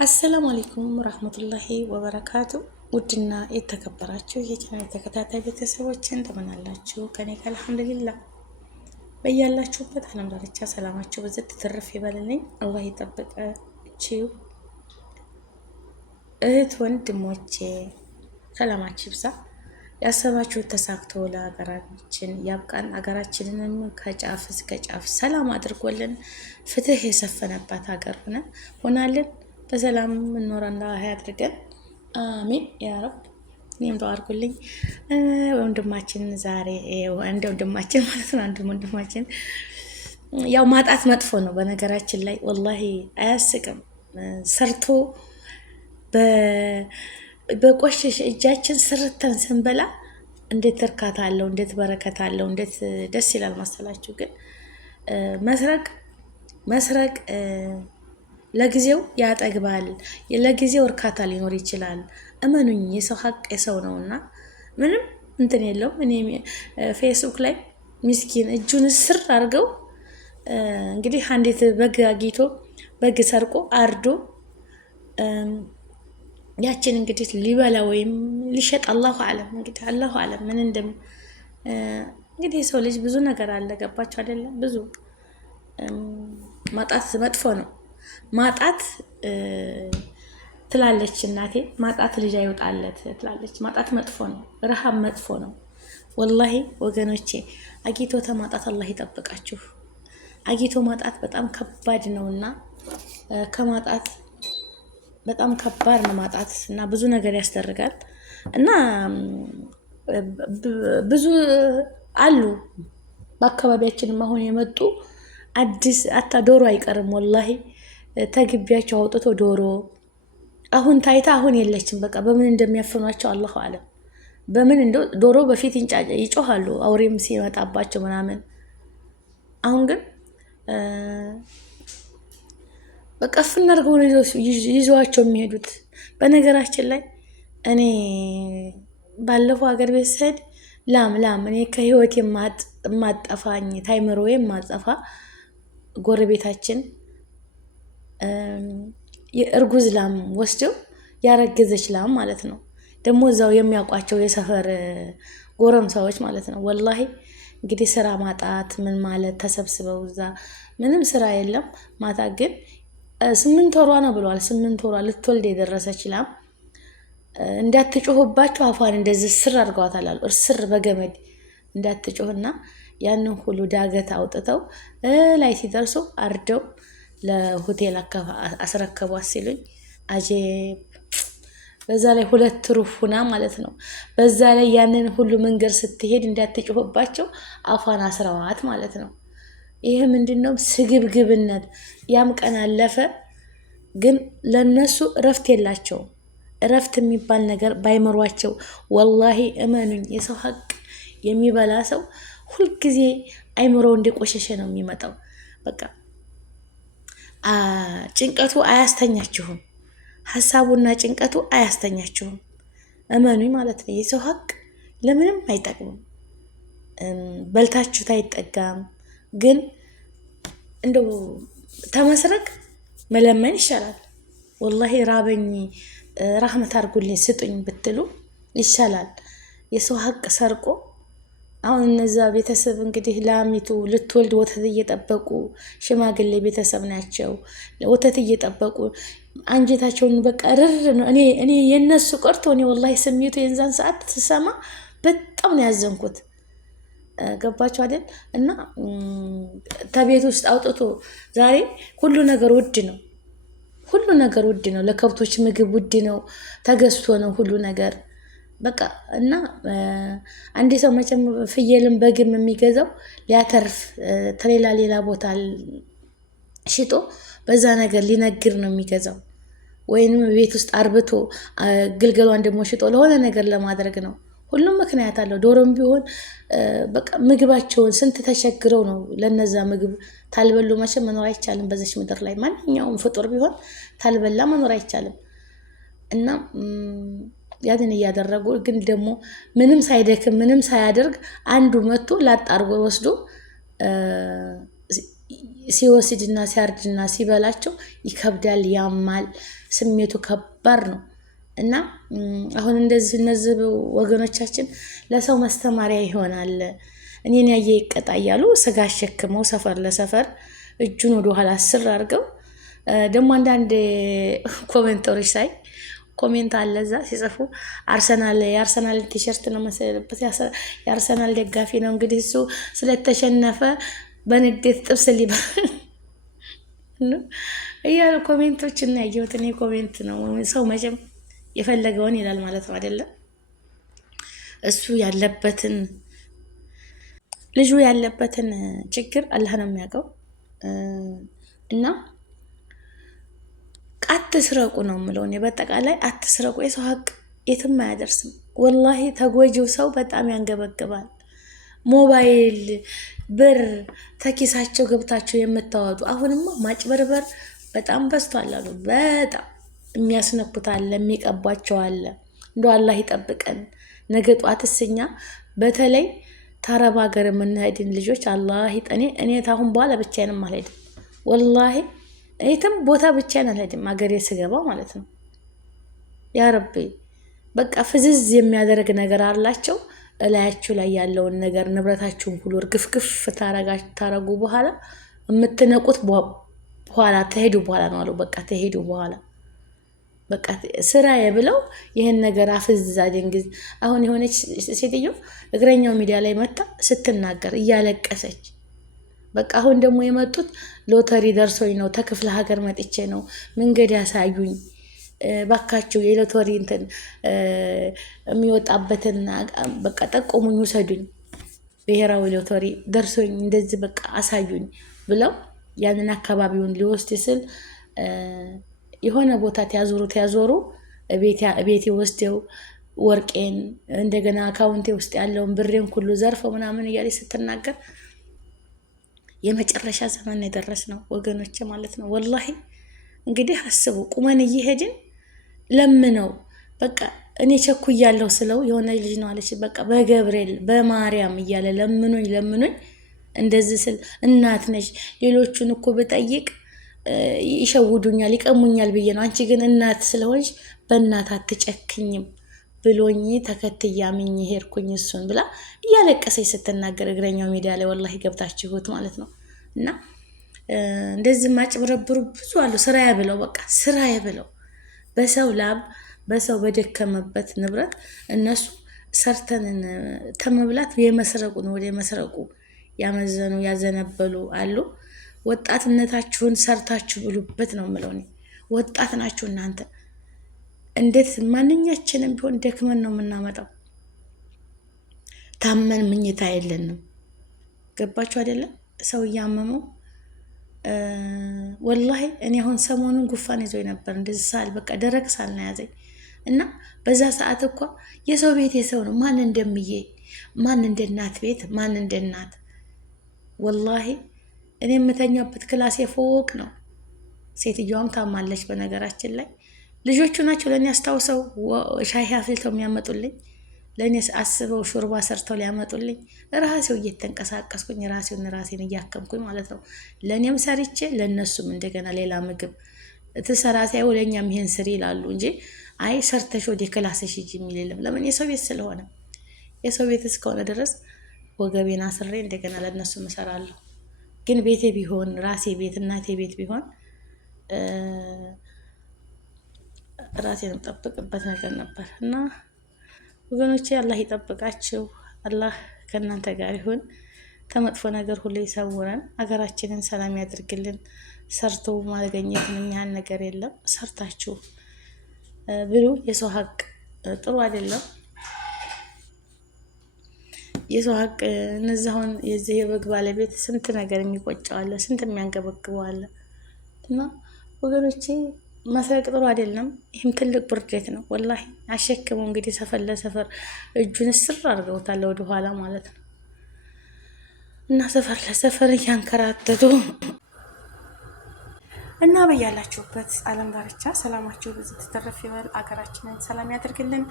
አሰላሙ አለይኩም ወራህመቱላሂ ወበረካቱ። ውድና የተከበራችሁ የቻናል ተከታታይ ቤተሰቦች እንደምን አላችሁ? ከኔ ጋር አልሐምዱሊላህ። በያላችሁበት ዓለም ዳርቻ ሰላማችሁ በዝት ትርፍ ይበልልኝ። አላህ ይጠብቃችሁ። እህት ወንድሞቼ ሰላማችሁ ይብዛ። ያሰባችሁ ተሳክቶ ለሀገራችን ያብቃን። ሀገራችንንም ከጫፍ እስከ ጫፍ ሰላም አድርጎልን ፍትህ የሰፈነባት ሀገር ሆናልን በሰላም እንኖራና ያድርገን። አሚን ያ ረብ። እኔም ዱአ አድርጉልኝ። ወንድማችን ዛሬ እንደ ወንድማችን ማለት ነው። አንዱ ወንድማችን ያው ማጣት መጥፎ ነው በነገራችን ላይ ወላሂ አያስቅም። ሰርቶ በቆሸሽ እጃችን ስርተን ስንበላ እንዴት እርካታ አለው፣ እንዴት በረከት አለው፣ እንዴት ደስ ይላል መሰላችሁ። ግን መስረቅ ለጊዜው ያጠግባል፣ ለጊዜው እርካታ ሊኖር ይችላል። እመኑኝ የሰው ሀቅ የሰው ነውና ምንም እንትን የለውም። እኔ ፌስቡክ ላይ ምስኪን እጁን ስር አድርገው እንግዲህ አንዲት በግ አጊቶ በግ ሰርቆ አርዶ ያችን እንግዲህ ሊበላ ወይም ሊሸጥ አላሁ አለም። እንግዲህ አላሁ አለም ምን እንደም እንግዲህ የሰው ልጅ ብዙ ነገር አለ። ገባችሁ አይደለም? ብዙ ማጣት መጥፎ ነው። ማጣት ትላለች እናቴ፣ ማጣት ልጅ አይወጣለት ትላለች። ማጣት መጥፎ ነው። ረሃብ መጥፎ ነው። ወላሂ ወገኖቼ አጊቶ ተማጣት አላህ ይጠብቃችሁ። አጊቶ ማጣት በጣም ከባድ ነውና ከማጣት በጣም ከባድ ነው ማጣት እና ብዙ ነገር ያስደርጋል። እና ብዙ አሉ በአካባቢያችንም አሁን የመጡ አዲስ አታ ዶሮ አይቀርም ወላሂ ተግቢያቸው አውጥቶ ዶሮ አሁን ታይታ አሁን የለችም። በቃ በምን እንደሚያፈኗቸው አላሁ አለም። በምን እንደው ዶሮ በፊት ይጮሃሉ አውሬም ሲመጣባቸው ምናምን። አሁን ግን በቃ ፍናርገው ነው ይዘዋቸው የሚሄዱት። በነገራችን ላይ እኔ ባለፈው ሀገር ቤት ስሄድ ላም እኔ ከህይወት የማጠፋኝ ታይምሮ የማጠፋ ጎረቤታችን የእርጉዝ ላም ወስደው ያረገዘች ላም ማለት ነው። ደግሞ እዛው የሚያውቋቸው የሰፈር ጎረምሳዎች ማለት ነው። ወላሂ እንግዲህ ስራ ማጣት ምን ማለት ተሰብስበው እዛ ምንም ስራ የለም። ማታ ግን 8 ወሯ ነው ብለዋል። 8 ወሯ ልትወልድ የደረሰች ላም እንዳትጮህባቸው አፏን እንደዚህ ስር አድርገዋታል አሉ። እርስር በገመድ እንዳትጮህና ያንን ሁሉ ዳገት አውጥተው ላይ ሲደርሱ አርደው ለሆቴል አስረከቧት ሲሉኝ አጀብ። በዛ ላይ 2 ሩፍ ሁና ማለት ነው። በዛ ላይ ያንን ሁሉ መንገድ ስትሄድ እንዳትጮህባቸው አፏን አስረዋት ማለት ነው። ይሄ ምንድነው? ስግብግብነት። ያም ቀን አለፈ፣ ግን ለነሱ እረፍት የላቸውም። እረፍት የሚባል ነገር ባይመሯቸው ወላሂ እመኑኝ የሰው ሀቅ የሚበላ ሰው ሁልጊዜ አይምሮ እንደቆሸሸ ነው የሚመጣው። በቃ ጭንቀቱ አያስተኛችሁም። ሀሳቡና ጭንቀቱ አያስተኛችሁም። እመኑኝ ማለት ነው። የሰው ሀቅ ለምንም አይጠቅምም። በልታችሁት አይጠጋም። ግን እንደው ተመስረቅ መለመን ይሻላል። ወላሂ ራበኝ ራህመት አድርጉልኝ ስጡኝ ብትሉ ይሻላል። የሰው ሀቅ ሰርቆ አሁን እነዛ ቤተሰብ እንግዲህ ላሚቱ ልትወልድ ወተት እየጠበቁ ሽማግሌ ቤተሰብ ናቸው። ወተት እየጠበቁ አንጀታቸውን በቃ ርር ነው። እኔ የነሱ ቀርቶ እኔ ወላሂ ስሜቱ የዛን ሰዓት ስሰማ በጣም ነው ያዘንኩት። ገባችሁ አይደል? እና ከቤት ውስጥ አውጥቶ ዛሬ ሁሉ ነገር ውድ ነው። ሁሉ ነገር ውድ ነው። ለከብቶች ምግብ ውድ ነው። ተገዝቶ ነው ሁሉ ነገር በቃ። እና አንድ ሰው መቼም ፍየልም በግም የሚገዛው ሊያተርፍ ሌላ ቦታ ሽጦ በዛ ነገር ሊነግር ነው የሚገዛው። ወይንም ቤት ውስጥ አርብቶ ግልገሏን ደግሞ ሽጦ ለሆነ ነገር ለማድረግ ነው። ሁሉም ምክንያት አለው። ዶሮም ቢሆን በቃ ምግባቸውን ስንት ተቸግረው ነው ለነዛ ምግብ ታልበሉ መቼም መኖር አይቻልም። በዚህ ምድር ላይ ማንኛውም ፍጡር ቢሆን ታልበላ መኖር አይቻልም። እና ያንን እያደረጉ ግን ደግሞ ምንም ሳይደክም ምንም ሳያደርግ አንዱ መጥቶ ላጣርጎ ወስዶ ሲወስድና ሲያርድና ሲበላቸው ይከብዳል፣ ያማል፣ ስሜቱ ከባድ ነው። እና አሁን እንደዚህ እነዚህ ወገኖቻችን ለሰው ማስተማሪያ ይሆናል። እኔን ያየ ይቀጣ እያሉ ስጋ አሸክመው ሰፈር ለሰፈር እጁን ወደ ኋላ ስር አድርገው ደግሞ አንዳንድ ኮሜንተሮች ሳይ ኮሜንት አለ እዛ ሲጽፉ የአርሰናል ቲሸርት ነው መሰለበት የአርሰናል ደጋፊ ነው እንግዲህ እሱ ስለተሸነፈ በንዴት ጥብስ ሊበል እያሉ ኮሜንቶች እና ያየሁት እኔ ኮሜንት ነው። ሰው መቼም የፈለገውን ይላል ማለት ነው አይደለም። እሱ ያለበትን ልጁ ያለበትን ችግር አላህ ነው የሚያውቀው። እና አትስረቁ ነው የምለው እኔ በአጠቃላይ አትስረቁ። የሰው ሀቅ የትም አያደርስም። ወላሂ ተጎጂው ሰው በጣም ያንገበግባል። ሞባይል ብር ተኪሳቸው ገብታቸው የምታወጡ አሁንማ ማጭበርበር በጣም በዝቷል አሉ። በጣም የሚያስነኩት አለ፣ የሚቀባቸው አለ። እንደው አላህ ይጠብቀን። ነገ ጧት እስኛ በተለይ ታረብ ሀገር የምንሄድን ልጆች አላህ ይጠኔ። እኔ ታሁን በኋላ ብቻዬንም አልሄድም ወላሂ የትም ቦታ ብቻዬን አልሄድም። ሀገሬ ስገባ ማለት ነው። ያ ረቢ በቃ ፍዝዝ የሚያደርግ ነገር አላቸው። እላያችሁ ላይ ያለውን ነገር ንብረታችሁን ሁሉ እርግፍግፍ ታረጉ በኋላ የምትነቁት በኋላ ተሄዱ በኋላ ነው አሉ። በቃ ተሄዱ በኋላ በቃ ስራዬ ብለው ይህን ነገር አፍዛ ደንግዝ። አሁን የሆነች ሴትዮ እግረኛው ሚዲያ ላይ መጣ ስትናገር እያለቀሰች በቃ አሁን ደግሞ የመጡት ሎተሪ ደርሶኝ ነው፣ ተክፍለ ሀገር መጥቼ ነው፣ መንገድ ያሳዩኝ ባካቸው፣ የሎተሪ እንትን የሚወጣበትን በቃ ጠቆሙኝ፣ ውሰዱኝ፣ ብሔራዊ ሎተሪ ደርሶኝ እንደዚህ በቃ አሳዩኝ ብለው ያንን አካባቢውን ሊወስድ ስል የሆነ ቦታ ተያዞሩ ቤቴ ወስደው ወርቄን እንደገና አካውንቴ ውስጥ ያለውን ብሬን ሁሉ ዘርፈው ምናምን እያለች ስትናገር የመጨረሻ ዘመን የደረስ ነው ወገኖች ማለት ነው። ወላሂ እንግዲህ አስቡ፣ ቁመን እየሄድን ለምነው በቃ እኔ ቸኩያለሁ ስለው የሆነ ልጅ ነው አለች። በቃ በገብርኤል በማርያም እያለ ለምኖኝ እንደዚህ ስል እናት ነሽ፣ ሌሎቹን እኮ ብጠይቅ ይሸውዱኛል ይቀሙኛል ብዬ ነው፣ አንቺ ግን እናት ስለሆንሽ በእናት አትጨክኝም ብሎኝ ተከትያምኝ ሄድኩኝ እሱን ብላ እያለቀሰች ስትናገር እግረኛው ሚዲያ ላይ ወላሂ ገብታችሁት ማለት ነው። እና እንደዚህ ማጭበረብሩ ብዙ አሉ። ስራዬ ብለው በቃ ስራዬ ብለው በሰው ላብ በሰው በደከመበት ንብረት እነሱ ሰርተንን ተመብላት የመስረቁን ወደ መስረቁ ያመዘኑ ያዘነበሉ አሉ። ወጣትነታችሁን ሰርታችሁ ብሉበት ነው የምለው እኔ። ወጣት ናችሁ እናንተ። እንዴት ማንኛችንም ቢሆን ደክመን ነው የምናመጣው። ታመን ምኝታ የለንም። ገባችሁ አይደለም? ሰው እያመመው ወላሂ እኔ አሁን ሰሞኑን ጉፋን ይዞኝ ነበር። እንደዚህ ሳል በቃ ደረቅ ሳል ነው ያዘኝ እና በዛ ሰዓት እኮ የሰው ቤት የሰው ነው። ማን እንደምዬ ማን እንደ እናት ቤት ማን እንደ እናት። ወላሂ እኔ የምተኛበት ክላሴ ፎቅ ነው። ሴትዮዋም ታማለች በነገራችን ላይ። ልጆቹ ናቸው ለእኔ አስታውሰው ሻይ አፍልተው የሚያመጡልኝ፣ ለእኔ አስበው ሹርባ ሰርተው ሊያመጡልኝ፣ ራሴው እየተንቀሳቀስኩኝ ራሴን እያከምኩኝ ማለት ነው። ለእኔም ሰርቼ ለእነሱም እንደገና ሌላ ምግብ ትሰራ ሳይው ለእኛም ይሄን ስሪ ይላሉ እንጂ አይ ሰርተሽ ወደ ክላስሽ ሂጂ የሚል የለም። ለምን? የሰው ቤት ስለሆነ። የሰው ቤት እስከሆነ ድረስ ወገቤን አስሬ እንደገና ለእነሱም እሰራለሁ። ግን ቤቴ ቢሆን ራሴ ቤት እናቴ ቤት ቢሆን ራሴን የምጠብቅበት ነገር ነበር እና ወገኖቼ አላህ ይጠብቃችሁ። አላህ ከእናንተ ጋር ይሁን። ከመጥፎ ነገር ሁሉ ይሰውረን። ሀገራችንን ሰላም ያድርግልን። ሰርቶ ማገኘትን የሚያህል ነገር የለም። ሰርታችሁ ብሉ። የሰው ሀቅ ጥሩ አይደለም። የሰው ሀቅ እነዚህ አሁን የዚህ የበግ ባለቤት ስንት ነገር የሚቆጨዋለ፣ ስንት የሚያንገበግበዋለ እና ወገኖቼ መስረቅ ጥሩ አይደለም። ይህም ትልቅ ብርዴት ነው ወላሂ። አሸክመው እንግዲህ ሰፈር ለሰፈር እጁን ስር አድርገውታል ወደኋላ ማለት ነው እና ሰፈር ለሰፈር እያንከራተቱ እና በያላችሁበት ዓለም ዳርቻ ሰላማችሁ ብዙ ተተረፍ ይበል። አገራችንን ሰላም ያድርግልን።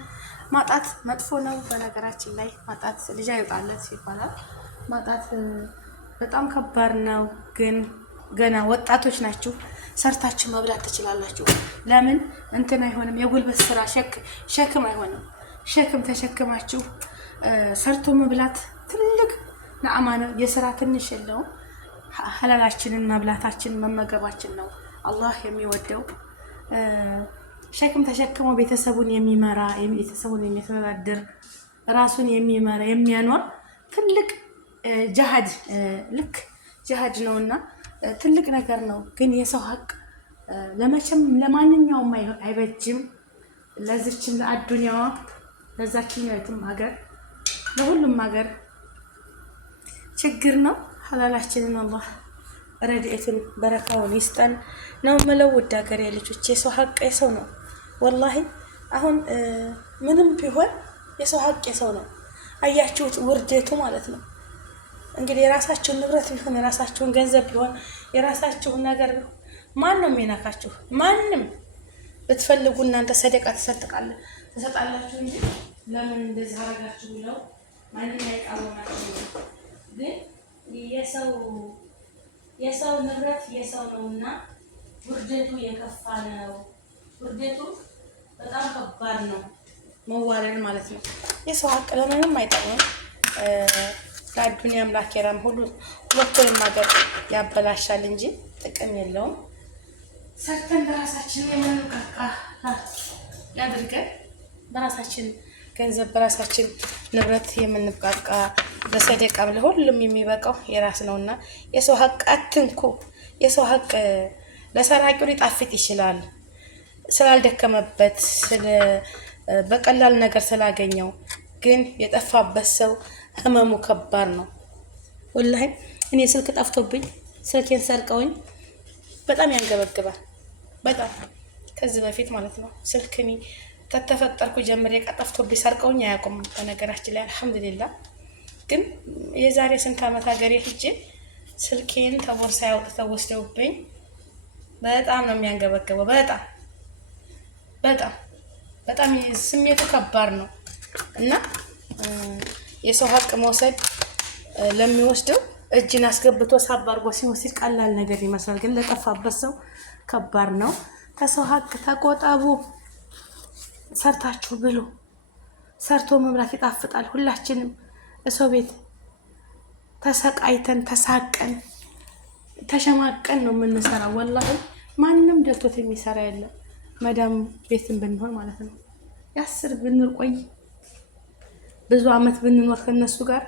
ማጣት መጥፎ ነው። በነገራችን ላይ ማጣት ልጅ አይወጣለት ይባላል። ማጣት በጣም ከባድ ነው። ግን ገና ወጣቶች ናችሁ፣ ሰርታችሁ መብላት ትችላላችሁ። ለምን እንትን አይሆንም? የጉልበት ስራ ሸክም አይሆንም። ሸክም ተሸክማችሁ ሰርቶ መብላት ትልቅ ነዓማ ነው። የስራ ትንሽ የለውም። ሀላላችንን መብላታችን መመገባችን ነው አላህ የሚወደው። ሸክም ተሸክሞ ቤተሰቡን የሚመራ ቤተሰቡን የሚያስተዳድር ራሱን የሚመራ የሚያኖር ትልቅ ጅሃድ ልክ ጅሃድ ነውና ትልቅ ነገር ነው። ግን የሰው ሀቅ ለመቼም ለማንኛውም አይበጅም። ለዚችም ለአዱንያዋ ለዛችኛይቱም ሀገር ለሁሉም ሀገር ችግር ነው። ሀላላችንን አላህ ረድኤትን በረካውን ይስጠን ነው የምለው። ውድ ሀገሬ ልጆች የሰው ሀቅ የሰው ነው። ወላሂ አሁን ምንም ቢሆን የሰው ሀቅ የሰው ነው። አያችሁት ውርደቱ ማለት ነው። እንግዲህ የራሳችሁን ንብረት ቢሆን የራሳችሁን ገንዘብ ቢሆን የራሳችሁን ነገር ቢሆን ማን ነው የሚነካችሁ? ማንም ብትፈልጉ እናንተ ሰደቃ ትሰጣላችሁ እንጂ ለምን እንደዚህ አደረጋችሁ ብለው ማንም አይቃወማችሁ። ግን የሰው ንብረት የሰው ነውና ውርደቱ የከፋ ነው። ውርደቱ በጣም ከባድ ነው። መዋረድ ማለት ነው። የሰው ሀቅ ለምንም አይጠቅምም። ለአዱንያም ለአኼራም ሁለቱንም ሀገር ያበላሻል እንጂ ጥቅም የለውም። ሰርተን በራሳችን የምንቃቃ ያድርገን። በራሳችን ገንዘብ በራሳችን ንብረት የምንቃቃ በሰደቃም ለሁሉም የሚበቃው የራስ ነውና የሰው ሀቅ አትንኩ። የሰው ሀቅ ለሰራቂው ሊጣፍጥ ይችላል ስላልደከመበት በቀላል ነገር ስላገኘው፣ ግን የጠፋበት ሰው ህመሙ ከባድ ነው። ወላሂ እኔ ስልክ ጠፍቶብኝ ስልኬን ሰርቀውኝ በጣም ያንገበግባል። በጣም ከዚህ በፊት ማለት ነው ስልክ እኔ ከተፈጠርኩ ጀምሬ ጠፍቶብኝ ሰርቀውኝ አያውቁም። በነገራችን ላይ አልሐምዱሊላህ። ግን የዛሬ ስንት ዓመት ሀገሬ ሂጄ ስልኬን ተቦርሳ ያውጥተው ወስደውብኝ በጣም ነው የሚያንገበግበው። በጣም ስሜቱ ከባድ ነው እና የሰው ሀቅ መውሰድ ለሚወስደው እጅን አስገብቶ ሳብ አድርጎ ሲወስድ ቀላል ነገር ይመስላል፣ ግን ለጠፋበት ሰው ከባድ ነው። ከሰው ሀቅ ተቆጠቡ። ሰርታችሁ ብሉ። ሰርቶ መብላት ይጣፍጣል። ሁላችንም እሰው ቤት ተሰቃይተን ተሳቀን ተሸማቀን ነው የምንሰራው። ወላሂ ማንም ደልቶት የሚሰራ የለም። መዳም ቤትን ብንሆን ማለት ነው ያስር ብንቆይ ብዙ አመት ብንኖር ከነሱ ጋር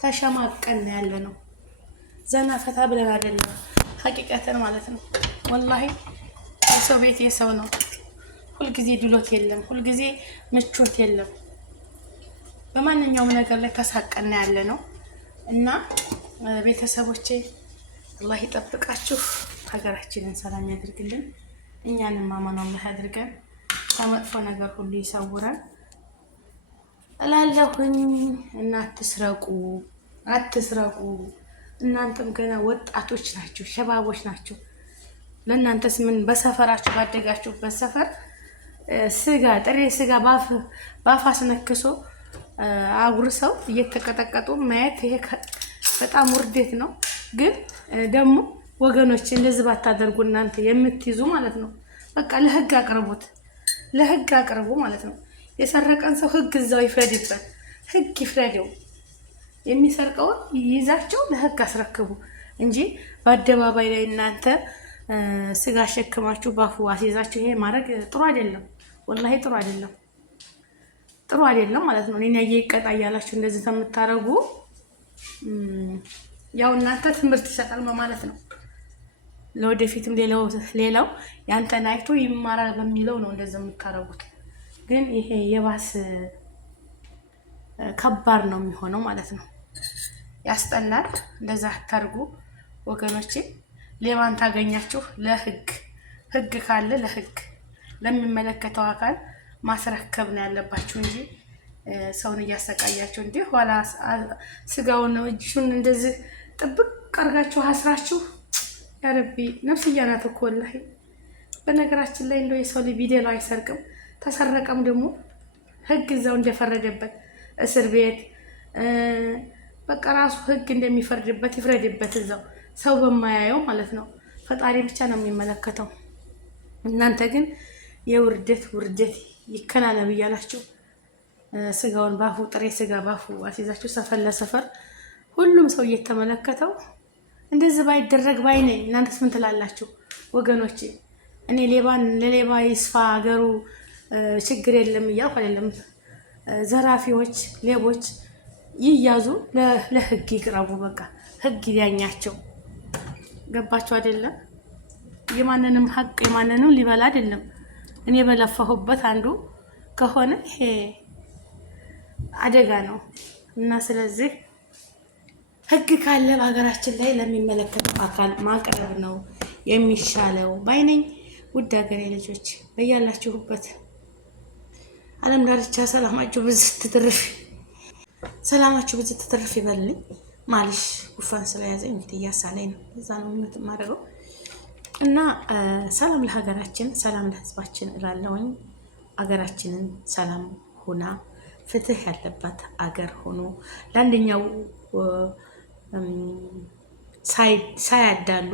ተሸማቀን ያለ ነው። ዘና ፈታ ብለን አይደለም ሀቂቀተን ማለት ነው። ወላሂ የሰው ቤት የሰው ነው። ሁልጊዜ ድሎት የለም፣ ሁልጊዜ ምቾት የለም። በማንኛውም ነገር ላይ ተሳቀን ያለ ነው እና ቤተሰቦቼ አላህ ይጠብቃችሁ፣ ሀገራችንን ሰላም ያድርግልን፣ እኛንም አማን አላህ ያድርገን፣ ከመጥፎ ነገር ሁሉ ይሰውረን እላለሁኝ። እና አትስረቁ። እናንተም ገና ወጣቶች ናችሁ፣ ሸባቦች ናችሁ። ለእናንተስ ምን በሰፈራችሁ ባደጋችሁበት ሰፈር ጥሬ ስጋ ባፍ አስነክሶ አጉርሰው እየተቀጠቀጡ ማየት ይሄ በጣም ውርደት ነው። ግን ደግሞ ወገኖች እንደዚህ ባታደርጉ እናንተ የምትይዙ ማለት ነው በቃ ለህግ አቅርቡ ማለት ነው። የሰረቀን ሰው ህግ እዛው ይፍረድበት፣ ህግ ይፍረደው። የሚሰርቀውን ይይዛቸው ለህግ አስረክቡ እንጂ በአደባባይ ላይ እናንተ ስጋ ሸክማችሁ ባፉ አስይዛችሁ ይሄ ማድረግ ጥሩ አይደለም። ወላሂ ጥሩ አይደለም ማለት ነው። እኔ ያየ ይቀጣ እያላችሁ እንደዚህ ከምታረጉ ያው እናንተ ትምህርት ይሰጣል ማለት ነው። ለወደፊትም ሌላው ያንተን አይቶ ይማራል በሚለው ነው እንደዚህ የምታረጉት። ግን ይሄ የባስ ከባድ ነው የሚሆነው ማለት ነው። ያስጠላል። እንደዛ አታርጉ ወገኖቼ። ሌባን ታገኛችሁ ህግ ካለ ለህግ ለሚመለከተው አካል ማስረከብ ነው ያለባችሁ እንጂ ሰውን እያሰቃያችሁ እንዲህ ኋላ ስጋውን ነው እጁን እንደዚህ ጥብቅ አርጋችሁ አስራችሁ። ያ ረቢ ነፍስያ ናት እኮ ወላሂ። በነገራችን ላይ እንደው የሰው ልጅ ቢደላው አይሰርቅም። ተሰረቀም ደግሞ ህግ እዛው እንደፈረደበት እስር ቤት በቃ ራሱ ህግ እንደሚፈርድበት ይፍረድበት እዛው ሰው በማያየው ማለት ነው። ፈጣሪ ብቻ ነው የሚመለከተው። እናንተ ግን የውርደት ውርደት ይከናነብ እያላችሁ ስጋውን ባፉ ጥሬ ስጋ ባፉ አስይዛችሁ ሰፈር ለሰፈር ሁሉም ሰው እየተመለከተው እንደዚህ ባይደረግ ባይ ነኝ። እናንተስ ምን ትላላችሁ ወገኖቼ? እኔ ሌባን ለሌባ ይስፋ ሀገሩ ችግር የለም እያልኩ አይደለም። ዘራፊዎች፣ ሌቦች ይያዙ፣ ለህግ ይቅረቡ። በቃ ህግ ይዳኛቸው። ገባችሁ አይደለም? የማንንም ሀቅ የማንንም ሊበላ አይደለም። እኔ በለፋሁበት አንዱ ከሆነ ይሄ አደጋ ነው እና ስለዚህ ህግ ካለ በሀገራችን ላይ ለሚመለከተው አካል ማቅረብ ነው የሚሻለው ባይነኝ። ውድ ሀገሬ ልጆች በያላችሁበት ዓለም ዳርቻ ሰላማችሁ ብዝት ትርፍ ይበልልኝ። ማልሽ ጉፋን ስለያዘኝ እንግዲህ እያሳለኝ ነው። እዛ ነው የምትማረገው እና ሰላም ለሀገራችን፣ ሰላም ለህዝባችን እላለሁኝ። አገራችንን ሰላም ሁና ፍትህ ያለባት አገር ሆኖ ለአንደኛው ሳያዳሉ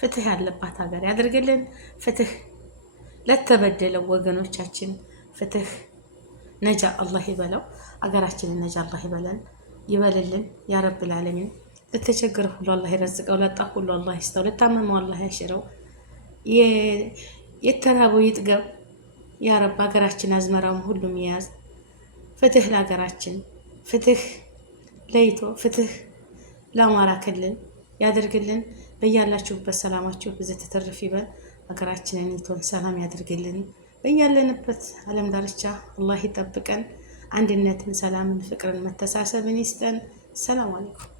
ፍትህ ያለባት ሀገር ያደርግልን። ፍትህ ለተበደለው ወገኖቻችን ፍትህ ነጃ አላህ ይበለው። አገራችንን ነጃ አላህ ይበልልን። ያ ረብል ዓለሚን። ለተቸገረ ሁሉ አላህ ይረዝቀው፣ ለጣ ሁሉ አላህ ይስተው፣ ለታመመው አላህ ያሽረው፣ የተራበው ይጥገብ። ያ ረብ ሀገራችን አዝመራውም ሁሉም ይያዝ። ፍትህ ለሀገራችን፣ ፍትህ ለይቶ፣ ፍትህ ለአማራ ክልል ያደርግልን። በያላችሁበት ሰላማችሁ ብዝት ትርፍ ይበል። ሀገራችንን ይቶን ሰላም ያደርግልን። በያለንበት ዓለም ዳርቻ አላህ ይጠብቀን። አንድነትን፣ ሰላምን፣ ፍቅርን፣ መተሳሰብን ይስጠን። ሰላም አለይኩም።